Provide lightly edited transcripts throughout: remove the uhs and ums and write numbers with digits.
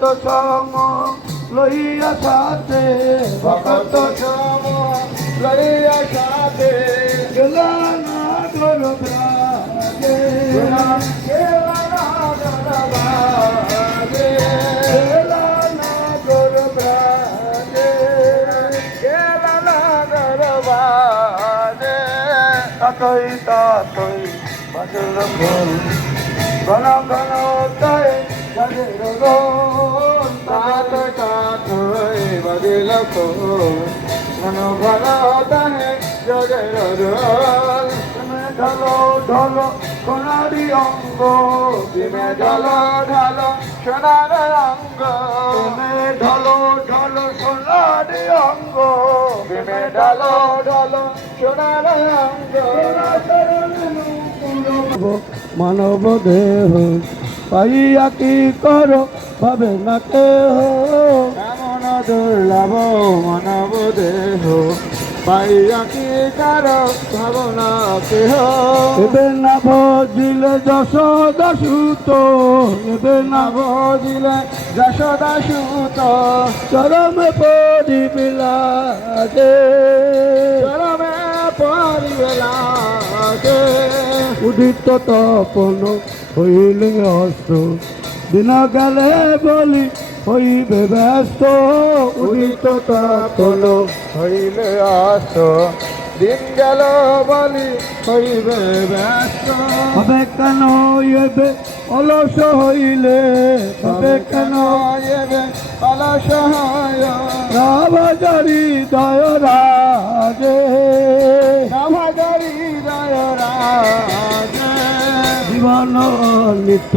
ভকত সম লইয়া সাথে ভকত সম লইয়া সাথে গেলা না গরবাগে গেলা না গরবাগে গেলা না গরবাগে গেলা না গরবাগে তাতই তাতই বাজল বল ঘন ঘন তাই বাজল রোল তাতই তাতই বাজল বল ঘন ঘন তাই বাজল রোল তুমি ঢালো ঢালো সোনারি অঙ্গ তুমি ঢালো ঢালো সোনার অঙ্গ তুমি ঢালো ঢালো সোনারি অঙ্গ তুমি ঢালো ঢালো সোনার অঙ্গ মানব দেহ পাইয়া কি করো ভাবে না কেহ এমন দুর্লভ মানব দেহ পাইয়া কি করো ভাবনা কেহ এবে না ভজিলে যশোদা সুত এবে না ভজিলে যশোদা সুত চরমে পরিবিলাগে চরমে পরিবিলাগে উদিত তপন হইলে অস্ত্র দিন গেলে বলি হইবে ব্যস্ত উদিত তপন হইলে অস্ত্র দিন গেল বলি হইবে ব্যস্ত হবে কেন এবে অলস হইলে হবে কেন এবে অলস হইল রাভাজারি দয় রাজে রাভাজারি দয় রাজে জীবন নিত্য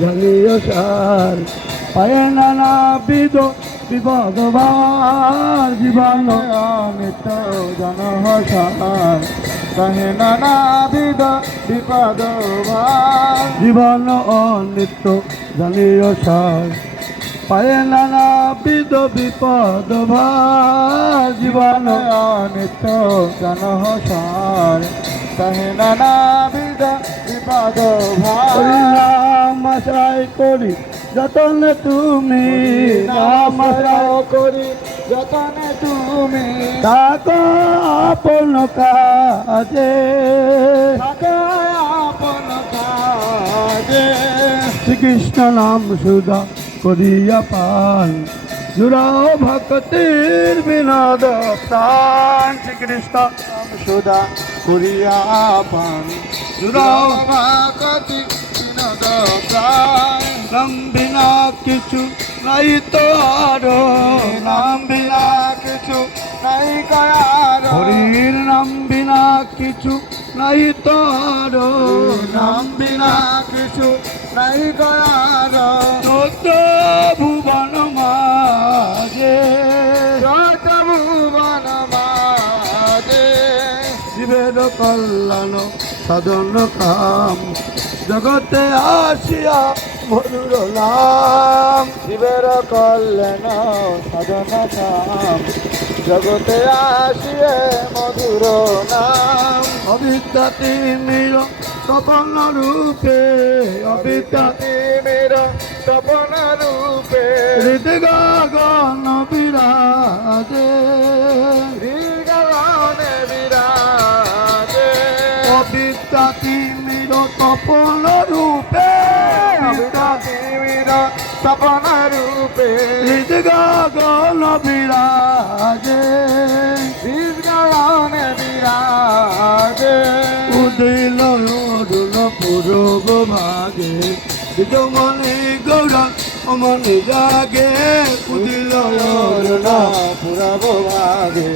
জানিও সার পায় নানা বিদ বিপদ ভার জীবন নিত্য জনসার কহে নানা বিদ বিপদ ভার জীবন অনিত্য জানিও সার পায় নানা বিদ বিপদ ভার জীবন অনিত্য জনসার কহে নানা বিদ বিপদ ভার নাম আশ্রয় করি যতনে তুমি নাম আশ্রয় করি যতনে তুমি থাকো আপন কাজে থাকো আপন কাজে শ্রীকৃষ্ণ নাম সুধা করিয়া পান জুড়াও ভক্তির বিনোদ প্রাণ শ্রীকৃষ্ণ নাম সুধা করিয়া পান জুড়াও ভক্তি বিনোদ প্রাণ নাম বিনা কিছু নাই তো আরো নাম বিনা কিছু নাই কারো হরির নাম বিনা কিছু নাই তো আরো নাম বিনা কিছু নাই কারো চোদ্দ ভুবন মাঝে চোদ্দ ভুবন মাঝে শিবের কল্যাণ সাধন কাম জগতে আসিয়া মধুর নাম শিবের কল্যাণ সাধন কাম জগতে আসিয়ে মধুর নাম অবিদ্যা তিমির তপন রূপে অবিদ্যা তিমির তপন রূপে হৃদ গগন বিরাজে হৃদ গগনে বিরাজে অবিদ্যা তিমির তপন রূপে অবিদ্যা তিমির তপন রূপে হৃদ গগন বিরাজে হৃদ গগনে বিরাজে উদিল অরুণ পূরব ভাগে বিজমনে গৌরা অমনে জাগে উদিল অরুণ পূরব ভাগে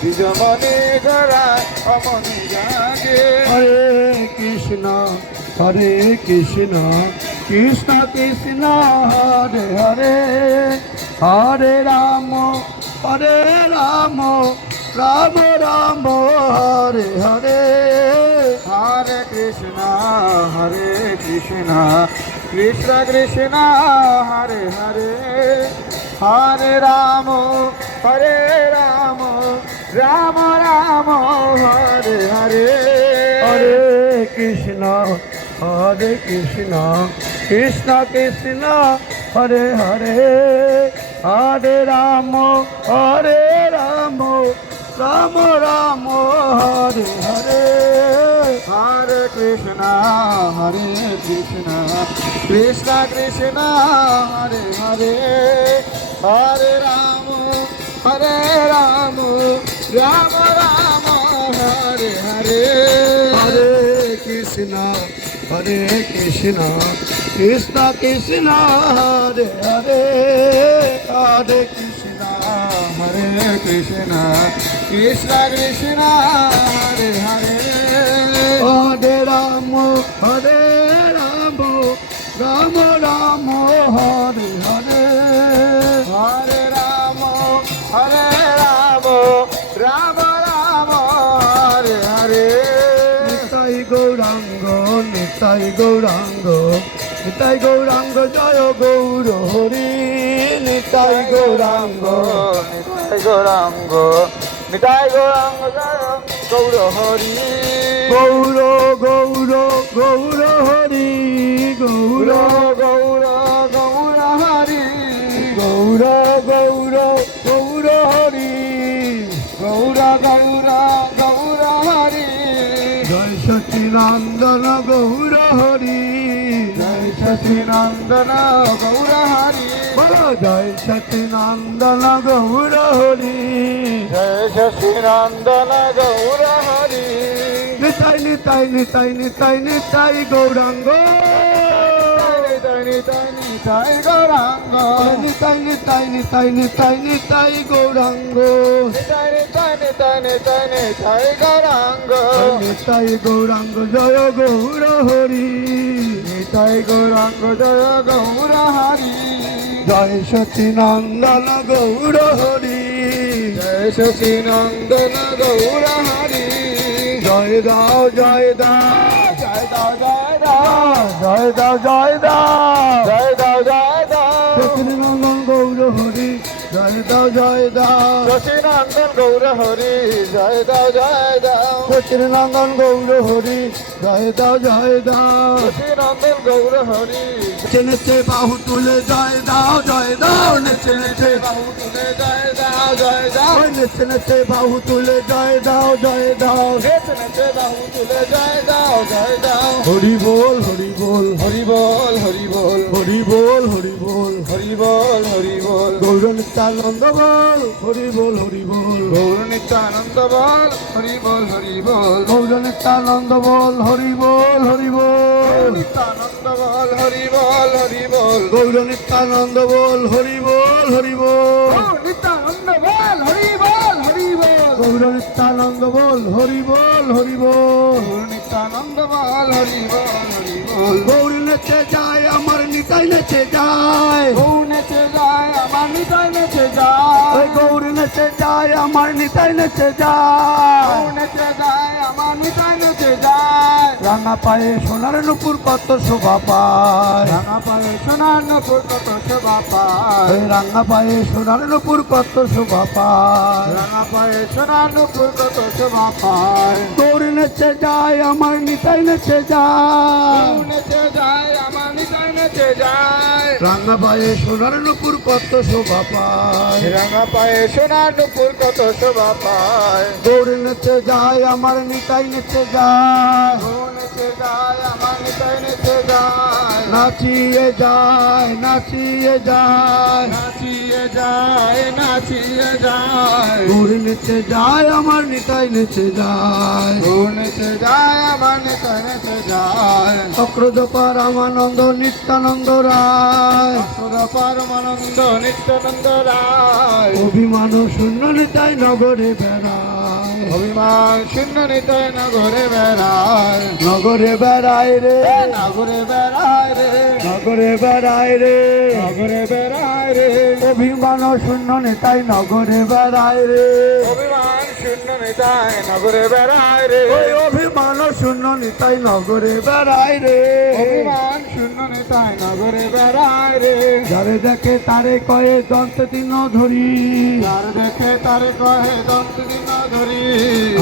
বিজমনে গৌরা অমনে জাগে হরে কৃষ্ণ কৃষ্ণ কৃষ্ণ হরে হরে হরে রাম রাম রাম হরে হরে হরে কৃষ্ণ কৃষ্ণ কৃষ্ণ হরে হরে হরে রাম রাম রাম হরে হরে হরে কৃষ্ণ কৃষ্ণ কৃষ্ণ হরে হরে হরে রাম রাম রাম হরে হরে হরে কৃষ্ণ কৃষ্ণ কৃষ্ণ হরে হরে হরে রাম রাম রাম হরে হরে হরে কৃষ্ণ কৃষ্ণ কৃষ্ণ হরে হরে হরে কৃষ্ণ কৃষ্ণ কৃষ্ণ হরে হরে হরে রাম রাম রাম হরে হরে হরে রাম রাম রাম হরে হরে নিতাই গৌরাঙ্গ জয় গৌর হরি নিতাই গৌরাঙ্গ জয় গৌর হরি গৌর হরি গৌর হরি গৌর হরি গৌর হরি জয় সচিনন্দন গৌর হরি জয় সচিনন্দন গৌর হরি জয় সচিনন্দন গৌর হরি জয় সচিনন্দন গৌর হরি নিতাই গৌরাঙ্গ নিতাই গৌরাঙ্গ নিতাই গৌরাঙ্গ নিতাই গৌরাঙ্গ জয় গৌর হরি নিতাই গৌরাঙ্গ জয় গৌর হরি জয় সচিনন্দন গৌর হরি জয় সচিনন্দন গৌর হরি জয় দাও জয় দাও সচিনন্দন গৌর হরি জয় দাও সচিনন্দন গৌর হরি জয় দাও সচিনন্দন গৌর হরি জয় দাও সচিনন্দন গৌর হরি নেচে বাহু তুলে জয় দাও নেচে বাহু তুলে জয় দাও নেচে বাহু তুলে জয় দাও নেচে বাহু তুলে জয় দাও হরি বল গৌর নিত্যানন্দ বল হরি বল গৌর নিত্যানন্দ বল হরি বল গৌর নিত্যানন্দ বল হরি বল নিত্যানন্দ বল হরি বল গৌর নিত্যানন্দ বল হরি বল নিত্যানন্দ বল হরি বল গৌর নিত্যানন্দ বল হরি বল নিত্যানন্দ বল হরি বল গৌর নেচে যায় আমার নিতাই নেচে যায় গৌর নেচে যায় আমার নিতাই নেচে যায় গৌর নেচে যায় আমার নিতাই নেচে যায় গৌর নেচে যায় আমার নিতাই নেচে যায় রাঙা পায়ে সোনার নুপুর কত শোভা পায় রাঙা পায়ে সোনার নুপুর কত শোভা পায় রাঙা পায়ে সোনার নুপুর কত শোভা পায় রাঙা পায়ে সোনার নুপুর কত শোভা পায় গৌর নেচে যায় আমার নিতাই নেচে যায় নেচে যায় আমার নিতাই নেচে যায় রাঙা পায়ে সোনার নুপুর কত শোভা পায় রাঙা পায়ে সোনার নুপুর কত শোভা পায় গৌর নেচে যায় আমার নিতাই নেচে যায় গৌর নেচে যায় আমার নিতাই নেচে যায় নাচিয়ে যায় গৌর নেচে যায় আমার নিতাই নেচে যায় গৌর নেচে যায় আমার নিতাই নেচে যায় চক্রজ পরমানন্দ নিত্যানন্দ রায় পরমানন্দ নিত্যানন্দ রায় অভিমান শূন্য নিতাই নগরে বেড়ায় অভিমান শূন্য নিতাই নগরে বেড়ায় রে নগরে বেড়ায় রে অভিমান শূন্য নিতাই নগরে বেড়ায় রে অভিমান শূন্য নিতাই নগরে বেড়ায় রে অভিমান শূন্য নিতাই নগরে বেড়ায় রে অভিমান শূন্য নিতাই নগরে বেড়ায় রে যারে দেখে তারে কয়ে দন্ত দিন ধরি যারে দেখে তারে কয়ে দন্ত দিন ধরি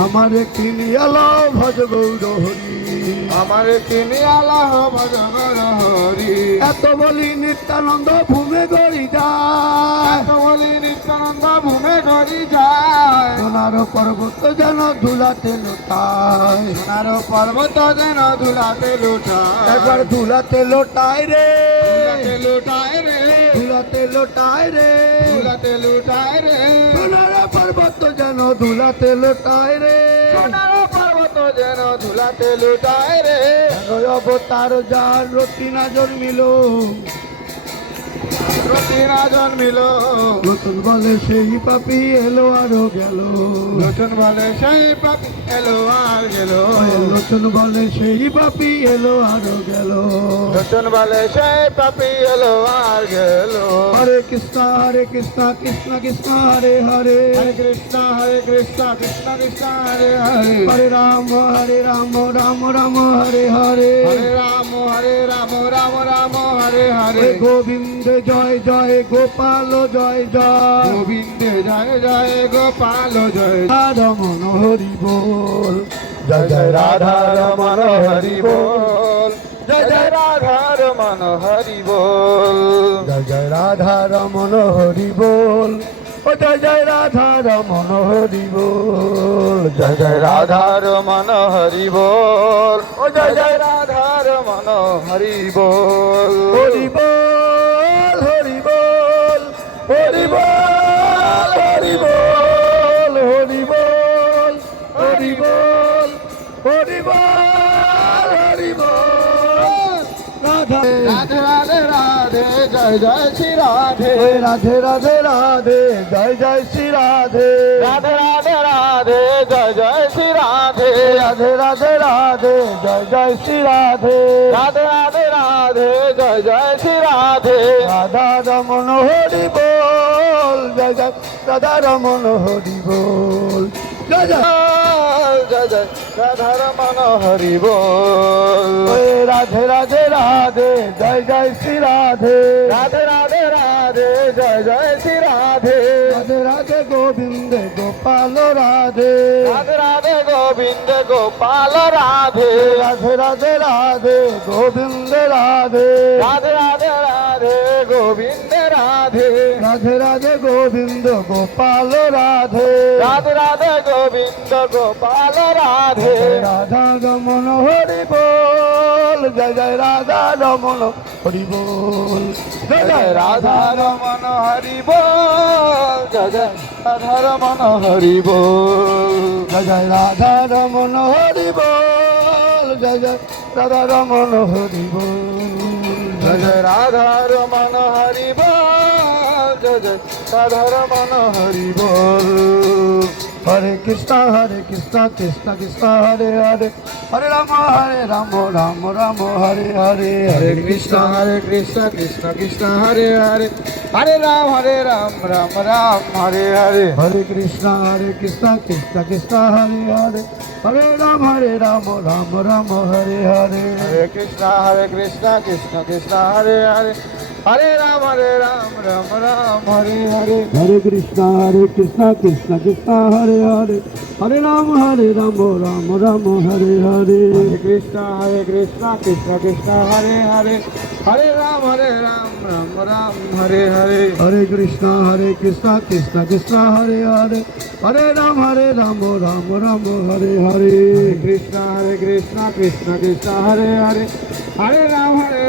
আমার কিনিয়াল ভজ গৌর হরি আমারে কিনি আল্লাহ ভজন হরি এত বলি নিত্যানন্দ ভূমে গড়ি যায় এত বলি নিত্যানন্দ ভূমে গড়ি যায় সোনার পর্বত যেন ধুলাতে লোটায় সোনার পর্বত যেন ধুলাতে লোটায় একবার ধুলাতে লোটায় রে লোটায় রে ধুলাতে লোটায় রে ধুলাতে লোটায় রে সোনার পর্বত যেন ধুলাতে লোটায় রে সোনার পর্বত যেন ধুলাতে লোটায় রে অবতার যার রতিনা জন্মিল রতিনা জন্মিল নতুন বলে সেই পাপি এলো আরো গেল নতুন বলে সেই পাপি এলো আর গেল নতুন বলে সেই পাপি এলো আরো গেল নতুন বলে সেই পাপি এলো আর গেল হরে কৃষ্ণ কৃষ্ণ কৃষ্ণ হরে হরে হরে কৃষ্ণ কৃষ্ণ কৃষ্ণ হরে হরে হরে রাম রাম রাম হরে হরে হরে রাম রাম রাম হরে হরে গোবিন্দ জয় জয় গোপাল জয় জয় গোবিন্দ জয় জয় গোপাল জয় রমন হরি বল জয় জয় রাধা রমন হরি বল জয় জয় রাধা রমন হরি বল জয় জয় রাধা রমন হরি বল ও জয় জয় রাধা রমন হরি বল জয় জয় রাধা রমন হরি বল ও জয় জয় রাধা রমন হরি বল হরি বল হরি বল হরি বল হরি বল হরি বল হরি বল হরি বল হরি বল রাধে রাধে রাধে রাধে জয় জয় শ্রী রাধে রাধে রাধে রাধে জয় জয় শ্রী রাধে রাধে রাধে রাধে জয় জয় শ্রী রাধে রাধে রাধে রাধে জয় জয় শ্রী রাধে রাধে রাধে রাধে জয় জয় শ্রী রাধে রাধা রমন হরি বল জয় জয় রাধা রমন হরি বল জয় জয় জয় জয় রাধা রমন হরি বল রাধে রাধে রাধে জয় জয় শ্রী রাধে রাধে রাধে রাধে জয় জয় শ্রী রাধে রাধে রাধে গোবিন্দ গোপাল রাধে রাধে রাধে গোবিন্দ গোপাল রাধে রাধে রাধে রাধে গোবিন্দ রাধে রাধে রাধে রাধে গোবিন্দ রাধে রাধে রাধে গোবিন্দ গোপাল রাধে রাধে রাধে গোবিন্দ গোপাল রাধে রাধা রমন হরি বল জয় জয় রাধা রমন হরি বল জয় জয় রাধা রমন হরি বল জয় জয় রাধা রমন হরি বল জয় জয় রাধা রমন হরি বল জয় জয় রাধা রমন হরি বল জয় জয় রাধা রমন হরি বল জয় জয় রাধা রমন হরি বল হরে কৃষ্ণ কৃষ্ণ কৃষ্ণ হরে হরে হরে রাম রাম রাম হরে হরে হরে কৃষ্ণ কৃষ্ণ কৃষ্ণ হরে হরে হরে রাম রাম হরে হরে হরে কৃষ্ণ কৃষ্ণ কৃষ্ণ হরে হরে হরে রাম রাম হরে হরে হরে কৃষ্ণ কৃষ্ণ কৃষ্ণ হরে হরে হরে রাম রাম হরে হরে হরে কৃষ্ণ কৃষ্ণ কৃষ্ণ হরে হরে হরে রাম রাম হরে হরে হরে কৃষ্ণ কৃষ্ণ কৃষ্ণ হরে হরে হরে রাম রাম হরে হরে হরে কৃষ্ণ কৃষ্ণ কৃষ্ণ হরে হরে হরে রাম রাম হরে হরে কৃষ্ণ কৃষ্ণ কৃষ্ণ হরে হরে হরে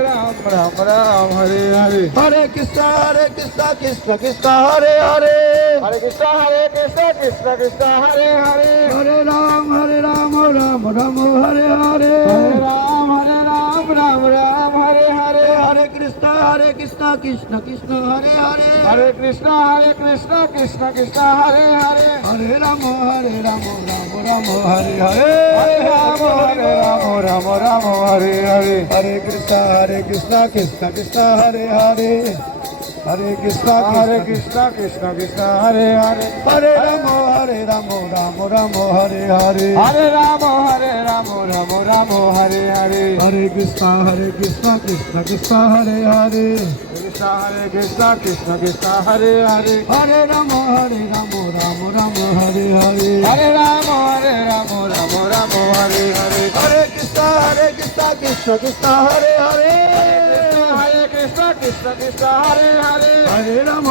রাম রাম হরে হরে হরে কৃষ্ণ কৃষ্ণ হরে হরে হরে কৃষ্ণ কৃষ্ণ হরে হরে হরে রাম রাম হরে হরে হরে রাম রাম হরে হরে হরে কৃষ্ণ কৃষ্ণ কৃষ্ণ হরে হরে হরে কৃষ্ণ কৃষ্ণ হরে হরে হরে রাম রাম হরে হরে হরে রাম রাম হরে হরে হরে কৃষ্ণ কৃষ্ণ কৃষ্ণ হরে হরে হরে কৃষ্ণ কৃষ্ণ কৃষ্ণ হরে হরে হরে রাম রাম হরে হরে হরে রাম রাম হরে হরে হরে কৃষ্ণ কৃষ্ণ কৃষ্ণ হরে হরে কৃষ্ণ কৃষ্ণ কৃষ্ণ হরে হরে হরে রাম রাম রাম হরে হরে হরে রাম রাম রাম হরে হরে হরে কৃষ্ণ কৃষ্ণ কৃষ্ণ হরে হরে হরে কৃষ্ণ কৃষ্ণ হরে হরে হরে রাম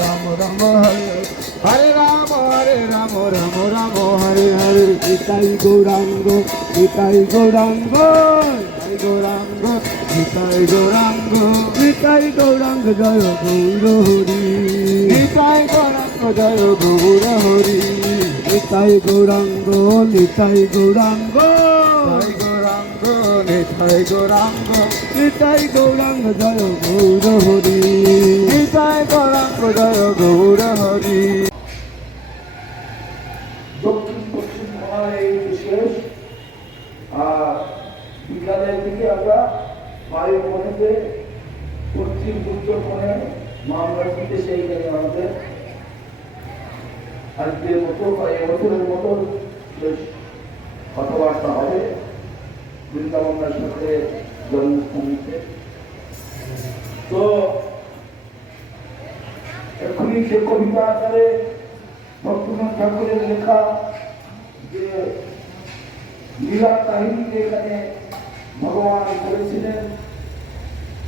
রাম রাম হরে হরে রাম রাম হরে হরে নিতাই গৌরাঙ্গ নিতাই গৌরাঙ্গ গৌরাঙ্গ নিতাই গৌরাঙ্গ নিতাই গৌরাঙ্গ জয় গৌর হরি নিতাই গৌরাঙ্গ জয় গৌর হরি নিতাই গৌরাঙ্গ নিতাই গৌরাঙ্গ গৌরাঙ্গ নিতাই গৌরাঙ্গ নিতাই গৌরাঙ্গ জয় গৌর হরি নিতাই গৌরাঙ্গ জয় গৌর হরি। দক্ষিণ পশ্চিম কোণার এই বিশেষ বিকালের দিকে আমরা বায়ু কোণেতে পশ্চিম উত্তর কোণে মহামূর্তিতে সেইখানে আমাদের আজকের মতো বা এবছরের মতো শেষ কথাবার্তা হবে বৃন্দাবনের সাথে জন্মভূমিতে। তো এখনই সে কবিতা আকারে ভক্তনাথ ঠাকুরের লেখা যে লীলা কাহিনী এখানে ভগবান করেছিলেন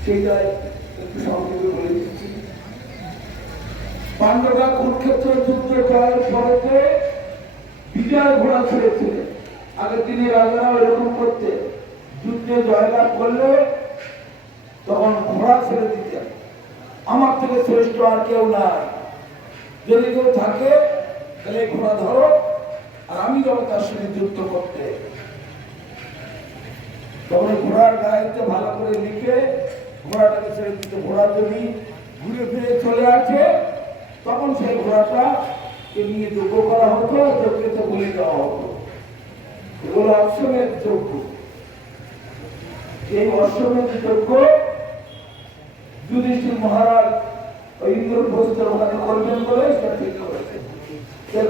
সেইটাই একটু সংক্ষেপে বলে দিচ্ছি। পাণ্ডবরা কুরুক্ষেত্র যুদ্ধ জয়ের পরেতে বিজয় ঘোড়া ছেড়েছিলেন। আগের দিনে রাজারা এরকম করতে, যুদ্ধে জয়লাভ করলে তখন ঘোড়া ছেড়ে দিতেন, আমার থেকে শ্রেষ্ঠ আর কেউ নাই, যদি কেউ থাকে তাহলে ঘোড়া ধরো আর আমি যাবো তার সঙ্গে যুদ্ধ করতে। তখন ঘোড়ার গায়েতে ভালো করে লিখে ঘোড়াটাকে ছেড়ে দিতে। ঘোড়া যদি ঘুরে ফিরে চলে আসে তখন সেই ঘোড়াটাকে নিয়ে যজ্ঞ করা হতো, যজ্ঞতে বলে দেওয়া হতো। এগুলো অশ্বমেধ যজ্ঞ। এই অশ্বমেধ যজ্ঞ যুধিষ্ঠির মহারাজ ইন্দ্রপ্রস্থের ওখানে করবেন বলে সেটা ঠিক করেছে।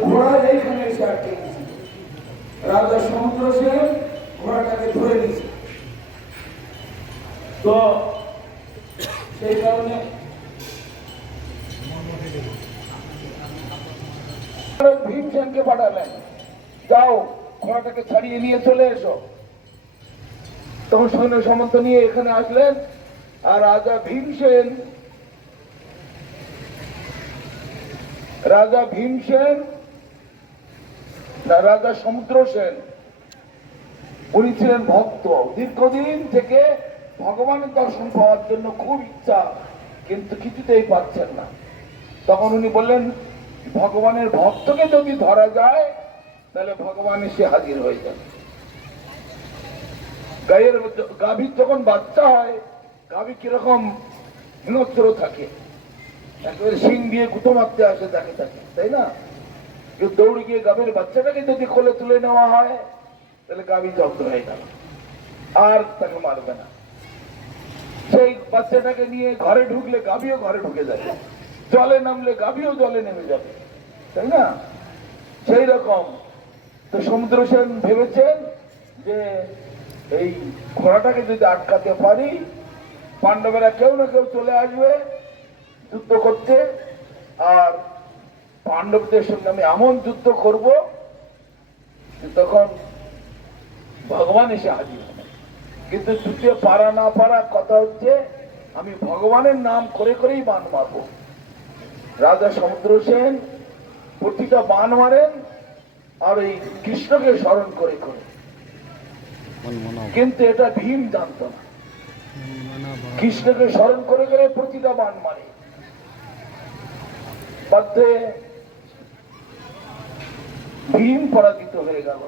ঘোড়া এইখানে এসে আটকে গেছিল। রাজা সমুদ্র সেন ঘোড়াটাকে ধরে নিয়েছে। তো সেই কারণে ভীমসেনকে পাঠালেন, যাও ঘোড়াটাকে ছাড়িয়ে নিয়ে চলে এসো। তখন সৈন্য সামন্ত নিয়ে এখানে আসলেন। আর রাজা ভীমসেন না রাজা সমুদ্র সেন, উনি ছিলেন ভক্ত। দীর্ঘদিন থেকে ভগবানের দর্শন পাওয়ার জন্য খুব ইচ্ছা, কিন্তু কিছুতেই পাচ্ছেন না। তখন উনি বললেন, ভগবানের ভক্তকে যদি ধরা যায় তাহলে ভগবান এসে হাজির হয়ে যাবে। গাভীর যখন বাচ্চা হয়, গাভী কিরকম হিংস্র থাকে, একেবারে শিং দিয়ে গুঁতো মারতে আসে তাকে তাকে, তাই না? দৌড়ে গিয়ে গাভীর বাচ্চাটাকে যদি কোলে তুলে নেওয়া হয় তাহলে গাভী জব্দ হয়ে গেল, আর তাকে মারবে না। সেই বাচ্চাটাকে নিয়ে ঘরে ঢুকলে গাভীও ঘরে ঢুকে যাবে, জলে নামলে গাভীও জলে নেমে যাবে, তাই না? সেই রকম তো সমুদ্র সেন ভেবেছেন যে এই ঘোড়াটাকে যদি আটকাতে পারি, পাণ্ডবেরা কেউ না কেউ চলে আসবে যুদ্ধ করতে, আর পাণ্ডবদের সঙ্গে আমি এমন যুদ্ধ করব তখন ভগবান এসে হাজির হবে। কিন্তু যুদ্ধে পারা না পারা কথা হচ্ছে আমি ভগবানের নাম করে করেই বান মারব। রাজা সমুদ্র সেন প্রতিটা বান মারেন আর এই কৃষ্ণকে স্মরণ করে করে, কিন্তু এটা ভীম জানত না। কৃষ্ণকে স্মরণ করে করে প্রতিটা বান মারে। মধ্যে ভীম পরাজিত হয়ে গেল,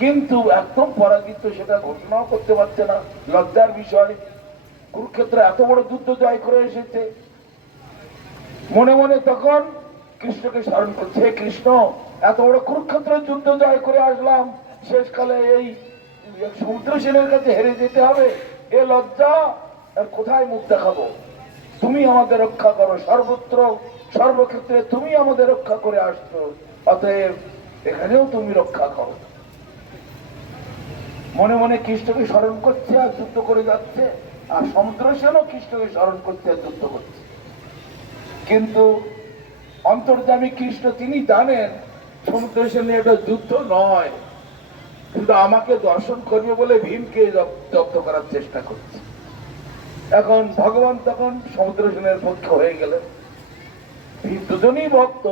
কিন্তু একদম পরাজিত সেটা ঘোষণাও করতে পারছে না, লজ্জার বিষয়। কুরুক্ষেত্রে এত বড় যুদ্ধ জয় করে এসেছে, মনে মনে তখন কৃষ্ণকে স্মরণ করছে, হে কৃষ্ণ, এত বড় কুরুক্ষেত্রের যুদ্ধ জয় করে আসলাম, শেষকালে এই সমুদ্র সেনের কাছে হেরে যেতে হবে, এ লজ্জা, আর কোথায় মুখ দেখাবো? তুমি আমাদের রক্ষা করো, সর্বত্র সর্বক্ষেত্রে তুমি আমাদের রক্ষা করে আসছো, অতএব এখানেও তুমি রক্ষা করো। মনে মনে কৃষ্ণকে স্মরণ করছে আর যুদ্ধ করে যাচ্ছে। আর সমুদ্র সেনও কৃষ্ণকে স্মরণ করতে যুদ্ধ করছে। কিন্তু অন্তর্যামী কৃষ্ণ তিনি জানেন সমুদ্র সেন এটা যুদ্ধ নয়, কিন্তু আমাকে দর্শন করবে বলে ভীমকে জব্দ করার চেষ্টা করছে। এখন ভগবান তখন সমুদ্র সেনের পক্ষ হয়ে গেলেন। ভীম দুজনই ভক্ত,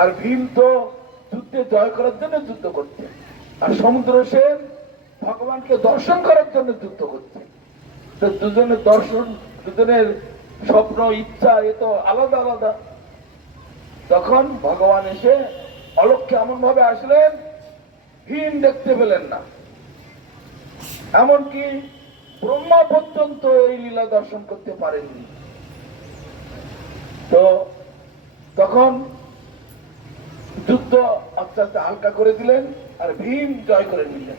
আর ভীম তো যুদ্ধে জয় করার জন্য যুদ্ধ করছে, আর সমুদ্র সেন ভগবানকে দর্শন করার জন্য যুদ্ধ করছে। তো দুজনের দর্শন, দুজনের স্বপ্ন ইচ্ছা এ তো আলাদা আলাদা। তখন ভগবান এসে অলক্ষ্যে এমন ভাবে আসলেন, ভীম দেখতে পেলেন না। এমনকি ব্রহ্মা পর্যন্ত এই লীলা দর্শন করতে পারেননি। তো তখন যুদ্ধ আস্তে আস্তে হালকা করে দিলেন, আর ভীম জয় করে নিলেন।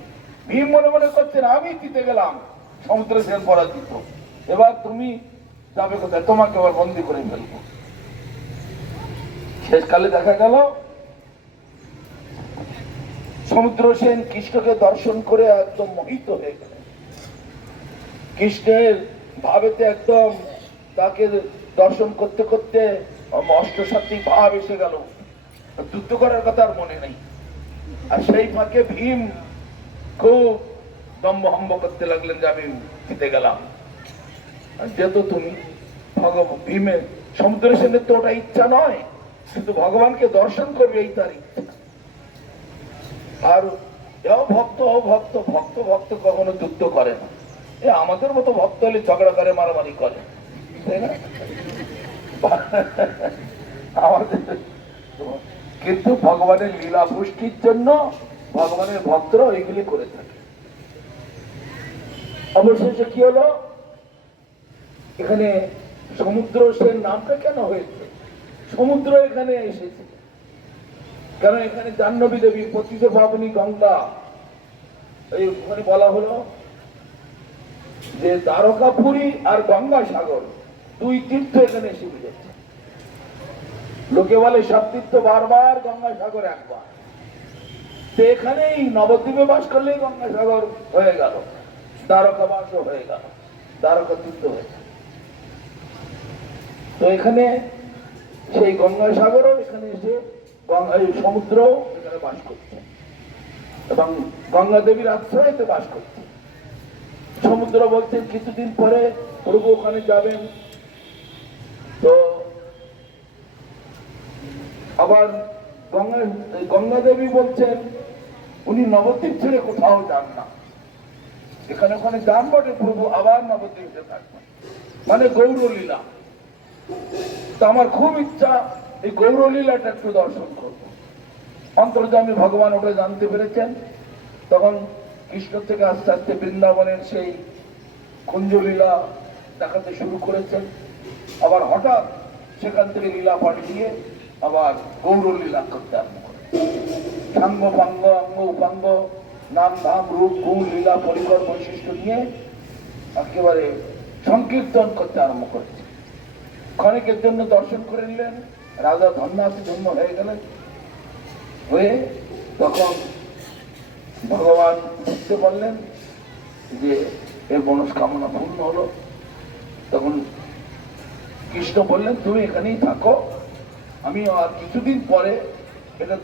ভীম মনে মনে করছেন আমি জিতে গেলাম, সমুদ্র সেন পরাজিত, এবার তুমি যাবে কোথায়, তোমাকে আবার বন্দি করে ফেলবো। শেষকালে দেখা গেল সমুদ্র সেন কৃষ্ণকে দর্শন করে একদম মোহিত হয়ে গেলেন। কৃষ্ণের ভাবেতে একদম তাকে দর্শন করতে করতে অষ্টসাত্ত্বিক ভাব এসে গেল, যুদ্ধ করার কথা আর মনে নেই। আর সেই ফাঁকে ভীম খুব দম্ভহম্ব করতে লাগলেন যে আমি জিতে গেলাম। যেহেতু তুমি ভীমের সমুদ্র সেনের তো ওটা ইচ্ছা নয়, কিন্তু ভগবানকে দর্শন করবে এই তার ইচ্ছা। আর ভক্ত ভক্ত ভক্ত ভক্ত কখনো যুদ্ধ করে না, এ আমাদের মতো ভক্ত হলে ঝগড়া করে, মারামারি করে, তাই না? আমাদের কিন্তু ভগবানের লীলা পুষ্টির জন্য ভগবানের ভক্তরা এইগুলি করে থাকে। অবশেষে কি হলো, এখানে সমুদ্র সেন নামটা কেন হয়েছে? সমুদ্র এখানে এসেছে কারণ এখানে জাহ্নবী দেবী পতিত পাবনী গঙ্গা, ওখানে বলা হলো যে দ্বারকাপুরী আর গঙ্গা সাগর দুই তীর্থ এখানে এসে মিলেছে। লোকে বলে সব তীর্থ বারবার, গঙ্গা সাগর একবার। তো এখানেই নবদ্বীপে বাস করলেই গঙ্গা সাগর হয়ে গেল, দ্বারকা বাসও হয়ে গেল, দ্বারকা তীর্থ হয়ে গেল। তো এখানে সেই গঙ্গা সাগরও এখানে এসে সমুদ্র এখানে বাস করছে এবং গঙ্গা দেবীর আশ্রয়তে বাস করছে। সমুদ্র বলছেন কিছুদিন পরে প্রভু ওখানে যাবেন। তো আবার গঙ্গা দেবী বলছেন উনি নবদ্বীপ ছেড়ে কোথাও যান না, এখানে ওখানে যান বটে, প্রভু আবার নবদ্বীপে থাকবেন, মানে গৌরলীলা। তো আমার খুব ইচ্ছা এই গৌরলীলাটা একটু দর্শন করব। অন্তর্যামী ভগবান ওটা জানতে পেরেছেন, তখন কৃষ্ণ থেকে আস্তে আস্তে বৃন্দাবনের সেই কুঞ্জলীলা দেখাতে শুরু করেছেন। আবার হঠাৎ সেখান থেকে লীলা পাল্টিয়ে আবার গৌরলীলা করতে আরম্ভ করে। সাঙ্গ পাঙ্গ অঙ্গ উপাঙ্গ নাম ধাম রূপ গুণ লীলা পরিকর বৈশিষ্ট্য নিয়ে একেবারে সংকীর্তন করতে আরম্ভ করেছে। ক্ষণিকের জন্য দর্শন করে নিলেন, রাজা ধন্যাসী ধন্য হয়ে গেলেন। হয়ে তখন ভগবান বুঝতে পারলেন যে এর মনস্কামনা পূর্ণ হলো। তখন কৃষ্ণ বললেন তুমি এখানেই থাকো, আমি আর কিছুদিন পরে, এটা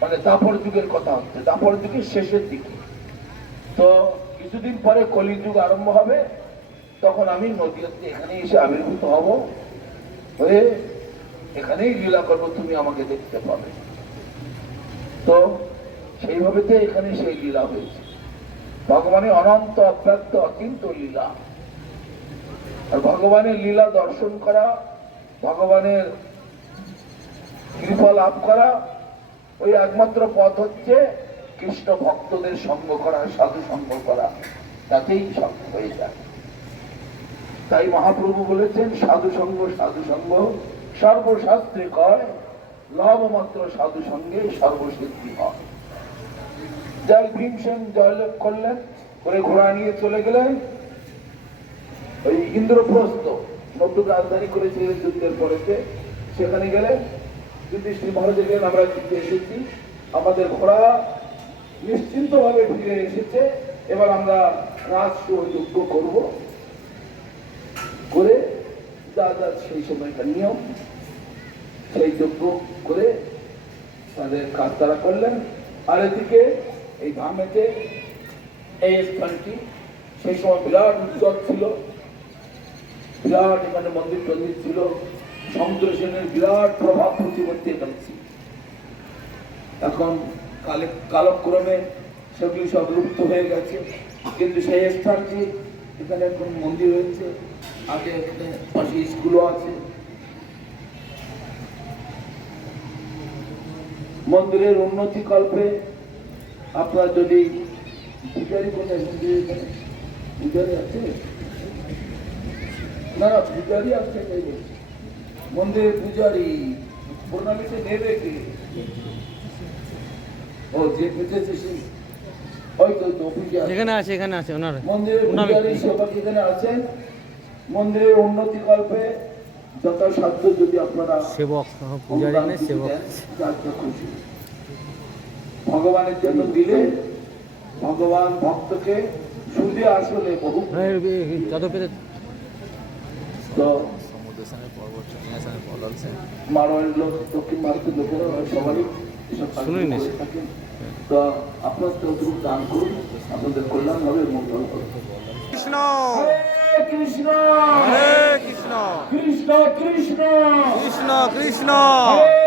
মানে দাপর যুগের কথা হচ্ছে, দাপর যুগের শেষের দিকে, তো কিছুদিন পরে কলিযুগ আরম্ভ হবে, তখন আমি নদীতে এখানে এসে আবির্ভূত হব, হয়ে এখানেই লীলা করবো, তুমি আমাকে দেখতে পাবে। তো সেইভাবে তো এখানে সেই লীলা হয়েছে, ভগবানের অনন্ত অব্যক্ত অচিন্ত লীলা। আর ভগবানের লীলা দর্শন করা, ভগবানের কৃপা লাভ করা, ওই একমাত্র পথ হচ্ছে কৃষ্ণ ভক্তদের সঙ্গ করা, সাধু সঙ্গ করা, তাতেই সঙ্গ হয়ে যায়। তাই মহাপ্রভু বলেছেন সাধু সঙ্গ সর্বশাস্ত্রে কয়, লব মাত্র সাধু সঙ্গে সর্বসিদ্ধি হয়। যাই ভীমসেন জয়লাভ করলেন, করে ঘোড়া নিয়ে চলে গেলেন ওই ইন্দ্রপ্রস্থ, নতুন রাজধানী করেছিলেন যুদ্ধের পরেতে, সেখানে গেলেন। যুধিষ্ঠির মহারাজ গেলেন আমরা জিতে এসেছি, আমাদের ঘোড়া নিশ্চিন্ত ভাবে ফিরে এসেছে, এবার আমরা রাষ্ট্র যজ্ঞ করব, করে যা যা সেই সময়কার নিয়ম সেই যজ্ঞ করে তাদের কাজ তারা করলেন। আর এদিকে এই ধামেতে এই স্থানটি সেই সময় বিরাট উজ্জ্বল ছিল, বিরাট এখানে মন্দির টন্দির ছিল, সমুদ্র সেনের বিরাট প্রভাব প্রতিপত্তি এখানে ছিল। এখন কালক্রমে সেগুলি সব লুপ্ত হয়ে গেছে, কিন্তু সেই স্থানটি এখানে এখন মন্দির হয়েছে। আগে এখানে পাশে স্কুলও আছে। মন্দিরের উন্নতি কল্পে আপনার যদি পূজারি কোথায় মন্দিরে এখানে পূজারি আছে না, পূজারি আছে মন্দিরের পূজারি প্রণালীতে নেবে কে? ও যে পেতেছে সেই হয়তো অফিসে এখানে আছে ওনার মন্দিরের পূজারি সেবক এখানে আছেন। মন্দিরের উন্নতি কল্পে যথাসাধ্য যদি আপনারা সেবক পূজারি নেই, সেবক খুশি ভগবানের জন্য দিলে ভগবান ভক্তকে সুদে আসলে বহু যত পেতে তো মারোয়ারের লোক, দক্ষিণ ভারতের লোকেরা সবারই এসব শুনুন না। করে থাকেন। তো আপনার ততটুকু দান করুন, আপনাদের কল্যাণ হবে, মঙ্গল হবে। কৃষ্ণ হরে কৃষ্ণ হরে কৃষ্ণ কৃষ্ণ কৃষ্ণ কৃষ্ণ কৃষ্ণ হরে